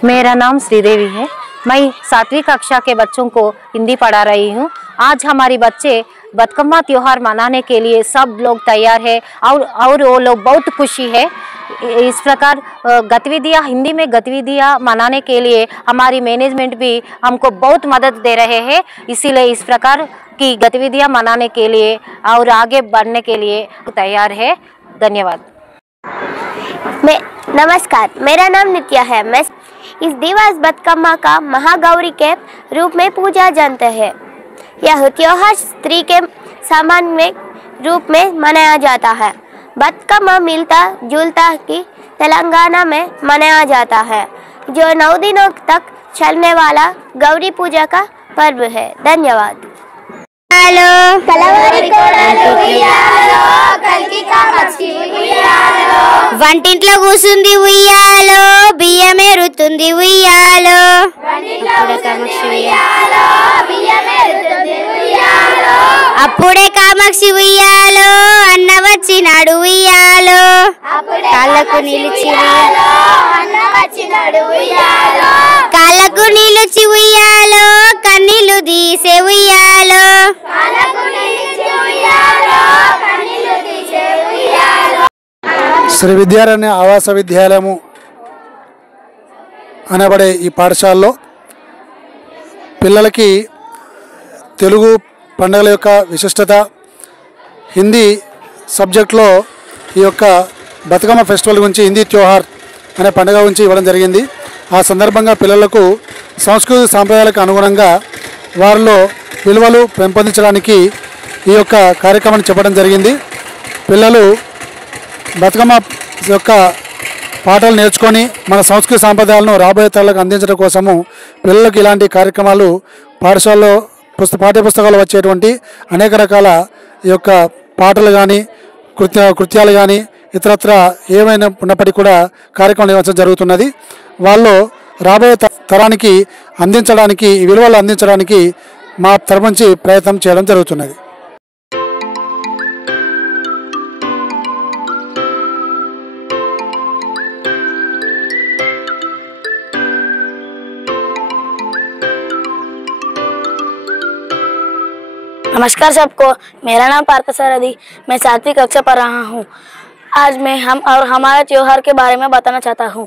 मेरा नाम श्रीदेवी है। मैं 7वीं कक्षा के बच्चों को हिंदी पढ़ा रही हूँ। आज हमारे बच्चे बतकम्मा त्योहार मनाने के लिए सब लोग तैयार है और वो लोग बहुत खुशी है। इस प्रकार गतिविधियाँ हिंदी में गतिविधियाँ मनाने के लिए हमारी मैनेजमेंट भी हमको बहुत मदद दे रहे हैं। इसीलिए इस प्रकार की गतिविधियाँ मनाने के लिए और आगे बढ़ने के लिए तैयार है। धन्यवाद। नमस्कार, मेरा नाम नित्या है। मैं इस दिवस बतकम्मा का महागौरी के रूप में पूजा जानते हैं। यह त्योहार स्त्री के सामान्य रूप में मनाया जाता है। बतकम्मा मिलता जुलता की तेलंगाना में मनाया जाता है, जो 9 दिनों तक चलने वाला गौरी पूजा का पर्व है। धन्यवाद। వంటింట్లో కూసుంది ఉయ్యాలో, బియ్యమే రుతుంది ఉయ్యాలో, అప్పుడే కామాక్షి ఉయ్యాలో, అన్న వచ్చినాడు ఉయ్యాలో, కాళ్ళకు నిలిచి కాళ్ళకు నిలిచి ఉయ్యాలో, కన్నీళ్లు తీసే ఉయ్యాలో, శ్రీ విద్యారణ్య ఆవాస విద్యాలయము అనబడే ఈ పాఠశాలలో పిల్లలకి తెలుగు పండుగల యొక్క విశిష్టత, హిందీ సబ్జెక్ట్లో ఈ యొక్క బతుకమ్మ ఫెస్టివల్ గురించి, హిందీ త్యోహార్ అనే పండుగ గురించి ఇవ్వడం జరిగింది. ఆ సందర్భంగా పిల్లలకు సంస్కృతి సాంప్రదాయాలకు అనుగుణంగా వారిలో విలువలు పెంపొందించడానికి ఈ యొక్క కార్యక్రమాన్ని చెప్పడం జరిగింది. పిల్లలు బతుకమ్మ యొక్క పాటలు నేర్చుకొని మన సంస్కృతి సాంప్రదాయాలను రాబోయే తరాలకు అందించడం కోసము పిల్లలకు ఇలాంటి కార్యక్రమాలు పాఠశాలలో పాఠ్యపుస్తకాలు వచ్చేటువంటి అనేక రకాల ఈ యొక్క పాటలు కానీ కృత్యాలు కానీ ఇతరత్ర ఏమైనా ఉన్నప్పటికీ కూడా కార్యక్రమం నిర్వహించడం జరుగుతున్నది. వాళ్ళు రాబోయే తరానికి అందించడానికి, ఈ విలువలు అందించడానికి మా తరపు నుంచి ప్రయత్నం చేయడం జరుగుతున్నది. नमस्कार सबको, मेरा नाम पार्थ सरदी, मैं 7वीं कक्षा पढ़ रहा हूँ। आज मैं हम और हमारे त्योहार के बारे में बताना चाहता हूँ।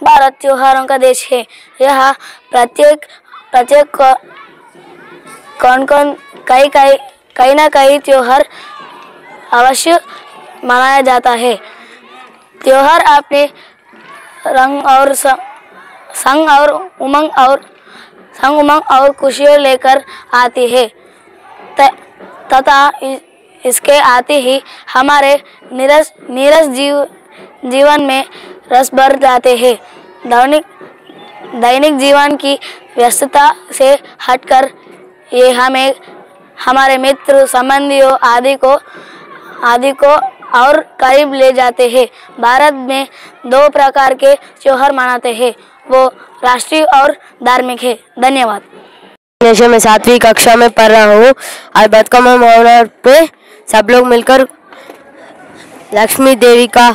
भारत त्योहारों का देश है। यहाँ प्रत्येक कई ना कई त्योहार अवश्य मनाया जाता है। त्योहार अपने रंग और संग उमंग और खुशियों लेकर आती है तथा इसके आते ही हमारे नीरस जीवन में रस भर जाते हैं। दैनिक जीवन की व्यस्तता से हटकर ये हमें हमारे मित्र संबंधियों आदि को और करीब ले जाते हैं। भारत में 2 प्रकार के त्योहार मनाते हैं, वो राष्ट्रीय और धार्मिक है। धन्यवाद। मैं 7वीं कक्षा में पढ़ रहा हूँ। आज बतकम्मा महोत्सव पे सब लोग मिलकर लक्ष्मी देवी का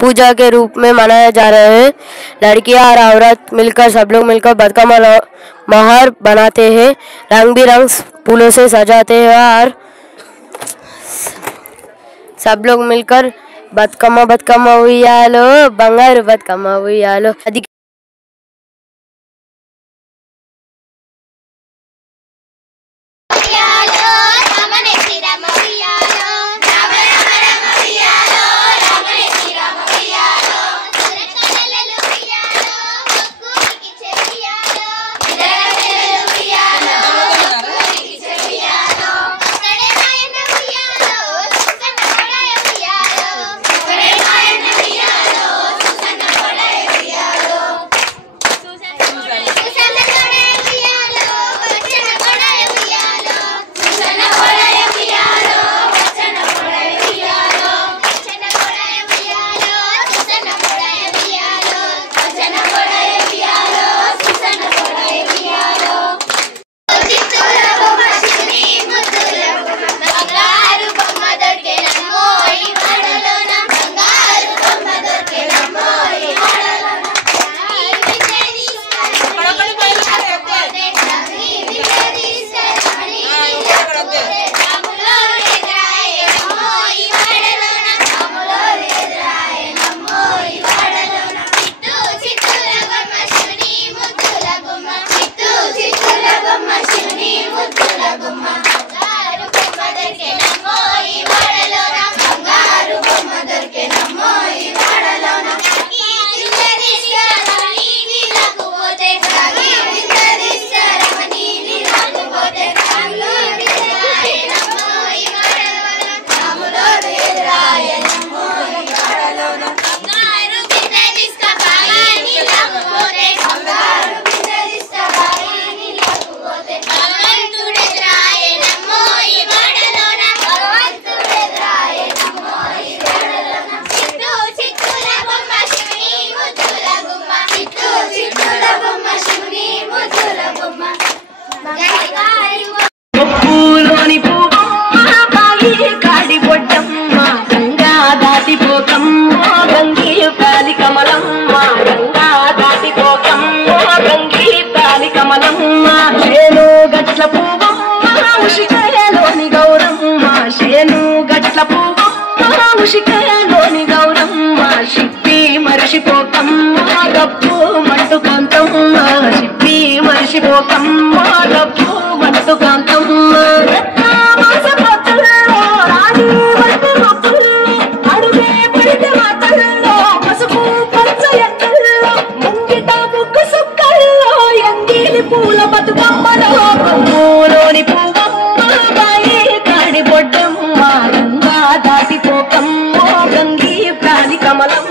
पूजा के रूप में मनाया जा रहा है। लड़कियां और औरत मिलकर सब लोग मिलकर बतकम्मा मोहर बनाते हैं, रंग बिरंग फूलों से सजाते हैं और सब लोग मिलकर बतकम्मा उయ్యాలో, బంగారు బతుకమ్మ ఉయ్యాలో మర్చిపోకమ్మ డప్పు మంటు కాంతమ్మ చిప్పి మర్చిపోకమ్మ డప్పు మంటు కాంతమ్మ అడుగే పడితే మాటల్లో పసుపు పచ్చ ఎక్కల్లో ముంగిట ముగ్గు సుక్కల్లో ఎంగిలి పూల బతుకమ్మలో కొమ్ములోని పువ్వమ్మ బాయి కాడి బొడ్డమ్మ గంగా దాటిపోకమ్మ గంగి ప్రాణి కమలమ్మ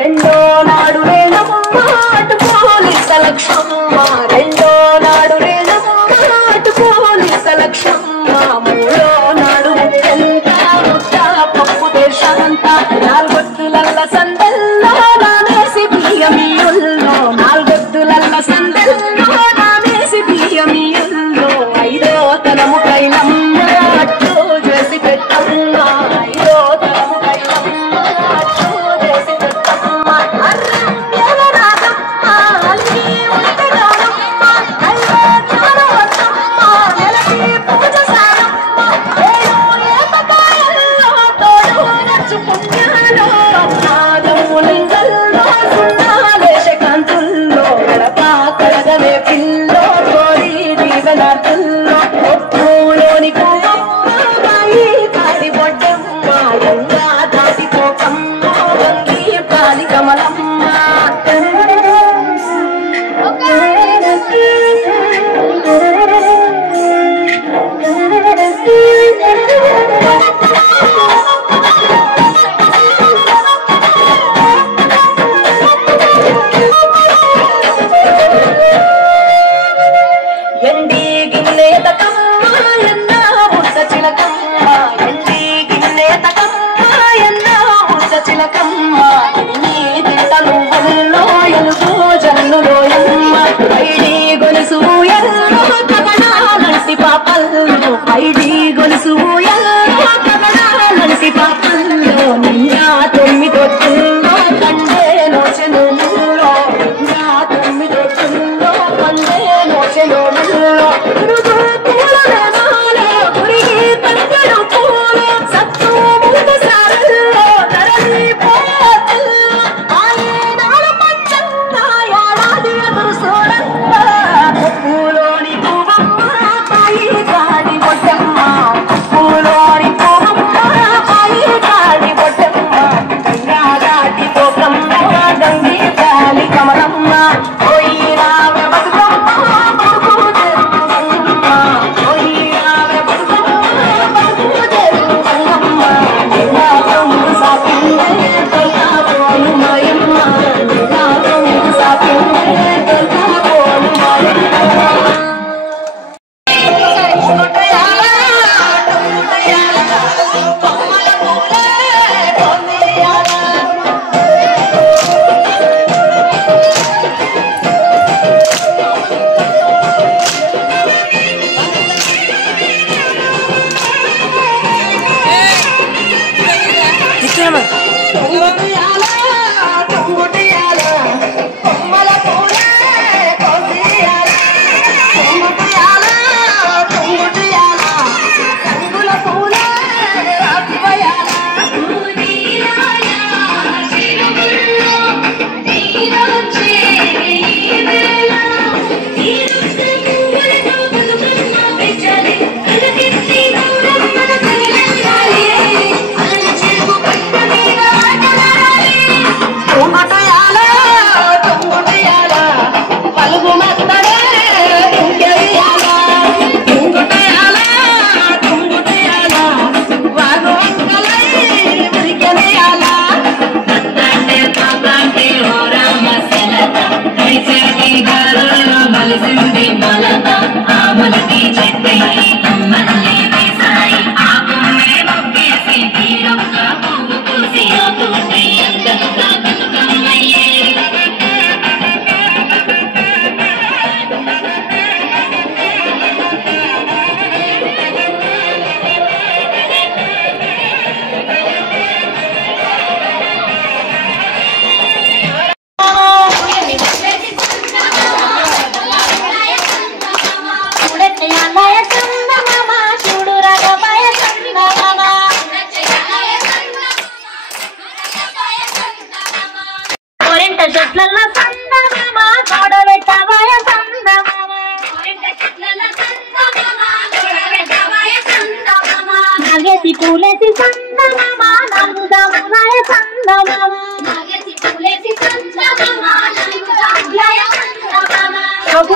రెండో నాడు రేణమ్మ అటు పోలీస లక్ష్మమ్మ రెండో నాడు రేణమ్మ అటు పోలీస లక్ష్మమ్మ మూడో నాడు ముక్కంత ముద్ద పప్పు దేశమంత నాలుగొత్తులల్ల సందల్లో నానేసి బియ్యమియుల్లో నాలుగొత్తులల్ల సందల్లో నానేసి బియ్యమియుల్లో ఐదో తనము కైలమ్మ అట్టు చేసి పెట్టమ్మ ఐదో తనము కైలమ్మ అట్టు చేసి పెట్టమ్మ అర్ర రాగమ్మ అల్లి ఉంటే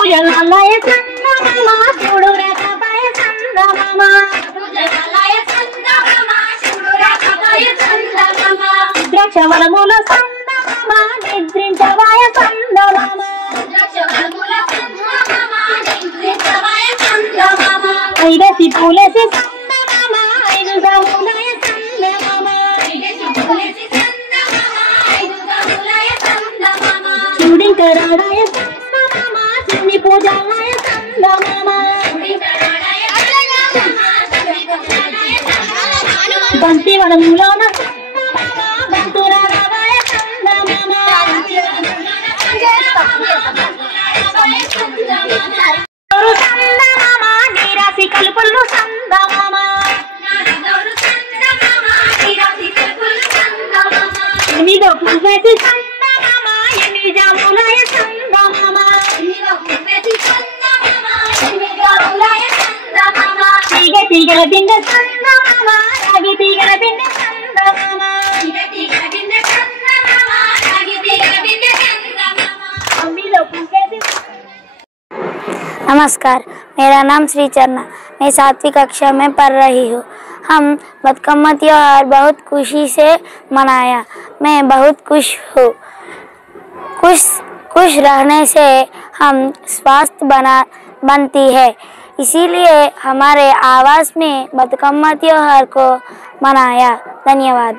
పూజలాలయ చందమామ చూడు రేఖపై చందమామ ద్రాక్షవనముల చందమామ నిద్రించవాయ చందమామ ఐదసి పూలసి చందమామ ఐదు గములయ చందమామ చూడింకరాడాయ చందమామ చిన్ని పూజాలయ చందమామ బంతి వనములోన చందమామ బంతురాడాయ చందమామ చందమామ నీరాసి కలుపులు చందమామ ఎనిమిదో పువ్వేసి చందమామ ఎనిమిది జాములయ చందమామ తీగ తీగల బిందె చందమామ రాగి తీగల బిందె చందమామ అమ్మిలో పువ్వేసి नमस्कार, मेरा नाम श्री चरना। मैं 7वीं कक्षा में पढ़ रही हूँ। हम बतकम्मा त्योहार बहुत खुशी से मनाया। मैं बहुत खुश हूँ। खुश रहने से हम स्वास्थ्य बनती है, इसीलिए हमारे आवास में बतकम्मा त्योहार को मनाया। धन्यवाद।